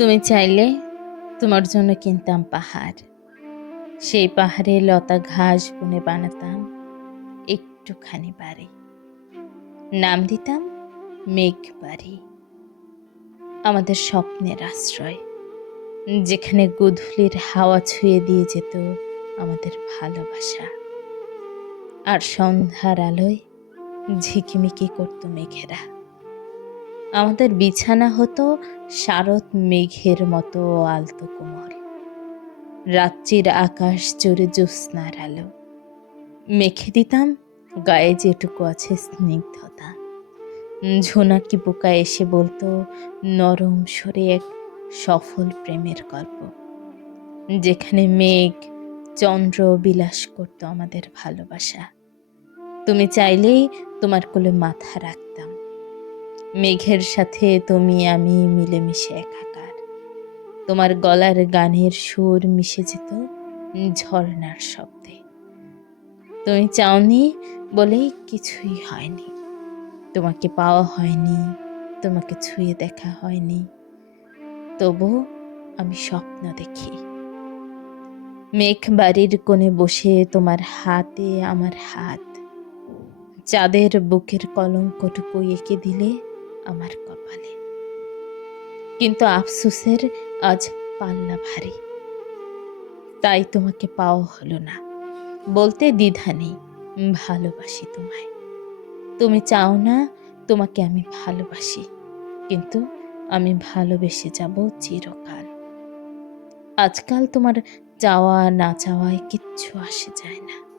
তুমি চাইলে তোমার জন্য কিনতাম পাহাড়। সেই পাহাড়ে লতা ঘাস বুনে বানাতাম, একটুখানি বাড়ি। নাম দিতাম, মেঘ বাড়ি। আমাদের স্বপ্নের আশ্রয়, যেখানে গধূলির হাওয়া ছুঁয়ে দিয়ে যেত আমাদের ভালোবাসা। আর সন্ধ্যার আলোয় ঝিকিমিকি করতো মেঘেরা। আমাদের বিছানা হতো শারদ মেঘের মতো আলতো কোমল রাত্রির আকাশ জুড়ে জ্যোৎস্নার আলো। মেখে দিতাম, গায়ে যেটুকু আছে স্নিগ্ধতা। ঝোনাকি পোকা এসে বলতো, নরম সরে এক সফল প্রেমের গল্প। যেখানে মেঘ, চন্দ্র বিলাস করতো আমাদের ভালোবাসা। তুমি চাইলেই তোমার কোলে মাথা রাখতাম। মেঘের সাথে তুমি, আমি মিলেমিশে একাকার। তোমার গলার গানের সুর মিশে যেত ঝর্ণার শব্দে। তুমি চাওনি বলেই কিছুই হয়নি। তোমাকে পাওয়া হয়নি, তোমাকে ছুঁয়ে দেখা হয়নি। তবু আমি স্বপ্ন দেখি। মেঘ বাড়ির কোণে বসে তোমার হাতে আমার হাত। চাঁদের বুকের কলঙ্কটুকু এঁকে দিলে আমার কপালে। কিন্তু আফসুসের আজ পাল্লা ভারী। তাই তোমাকে পাওয়া হলো না। বলতে দ্বিধা নেই, ভালোবাসি তোমায়। তুমি চাও না তোমাকে আমি ভালোবাসি, কিন্তু আমি ভালোবেসে যাব চিরকাল। আজকাল তোমার চাওয়া না চাওয়ায় কিচ্ছু আসে যায় না।